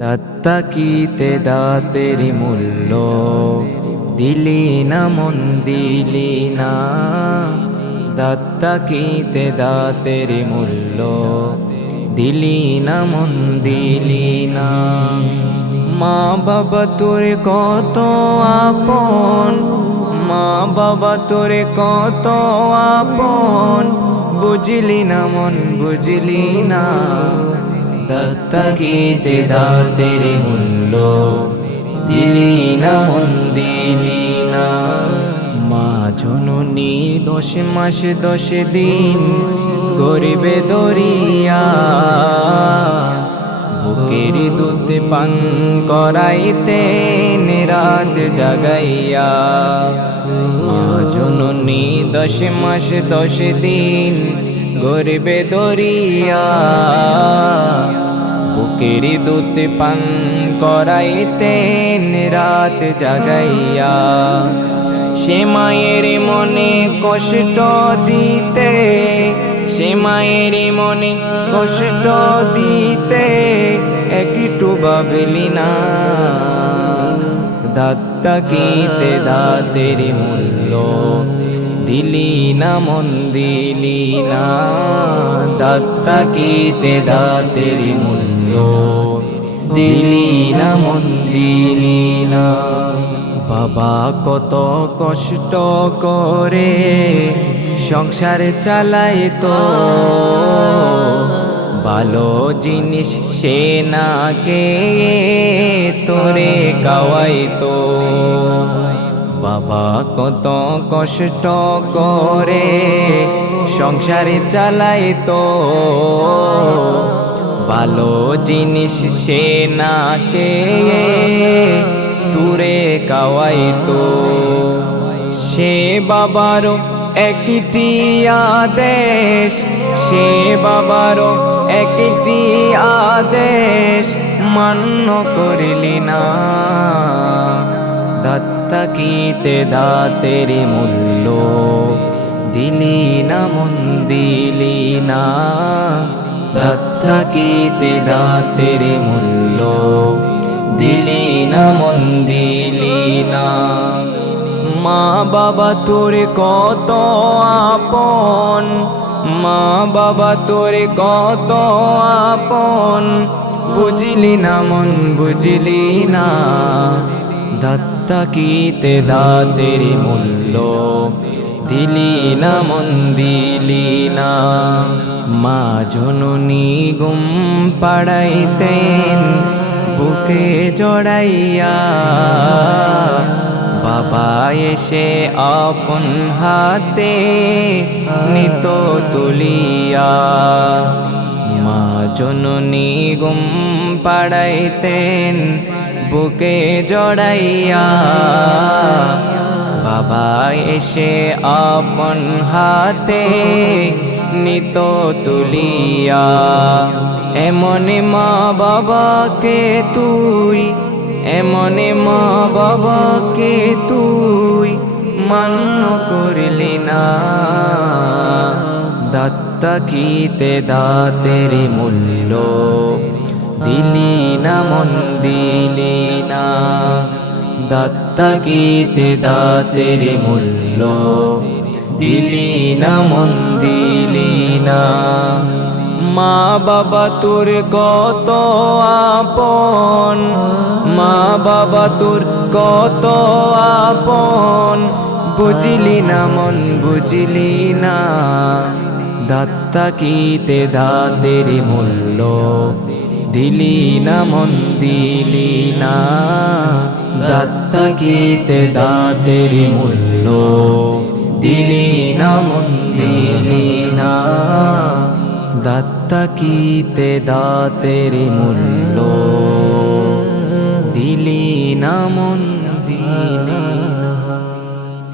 দত্তকিতে দাতের মূল্য। দিলি না মন, দিলি না। দত্তকিতে দাতের মূল্য। দিলি না মন, দিলি না। মা বাবা তোর কত আপন। মা বাবা তোর কত আপন। বুঝলি না মন, বুঝলি না। দত্তকিতে দাতের মূল্য। দিলি না মা জননী দশ মাস দশ দিন গরিবে দরিয়া। বুকের দুধ পান করাইতেন রাত জাগাইয়া। মা জননী দশ মাস দশ দিন গরিবে দরিয়া, বুকের দুধ পান করাইতেন, রাত জাগাইয়া। সে মায়ের মনে কষ্ট দিতে, সে মায়ের মনে কষ্ট দিতে, একটু ভাবলি না। দাত্তা কিতে দাতের মূল্য দিলি না মন দিলি না দাত্তা কিতে দাতের মূল্য? দিলি না মন দিলি না, বাবা কত কষ্ট করে সংসার চালায় তো ভালো জিনিস সে না কে তোরে গাওয়াই তো বাবা কত কষ্ট করে সংসারে চালাই তো। ভালো জিনিস সে না কে তুরে কাওয়াই তো। সে বাবারও একটি আদেশ, সে বাবারও একটি আদেশ, মান্য করিলি না। দত্তা কিতে দাতের মূল্য। দিলি না মন, দিলি না। দত্তা কিতে দাতের মূল্য। দিলি না মন, দিলি না। মা বাবা তোর কত আপন। মা বাবা তোর কত আপন। বুঝলি না মন, বুঝলি না। দত্তা কিতে দাতের মূল্য। দিলি না, মন দিলি না। মা জননী গুম পাড়াইতেন, বুকে জড়াইয়া। বাবা এসে আপন হাতে নিত তুলিয়া। মা জননী গুম পাড়াইতেন বুকে জড়াইয়া বাবা এসে আপন হাতে নিত তুলিয়া, এমন মা বাবাকে তুই, এমন মা বাবাকে তুই মান্য করলি না। দত্তা কিতে দাতের মূল্য দিলি না মন দিলি না। দত্তা কিতে দাতের মূল্য দিলি না, মন দিলি না। মা বাবা তোর কত আপন, মা বাবা তোর কত আপন। বুঝলি না, মন বুঝলি না। দত্তা কিতে দাতের মূল্য দিলি না, মন দিলি না। দত্তা কিতে দাতের মূল্য। দিলি না, মন দিলি না। দত্তা কিতে দাতের মূল্য। দিলি না, মন দিলি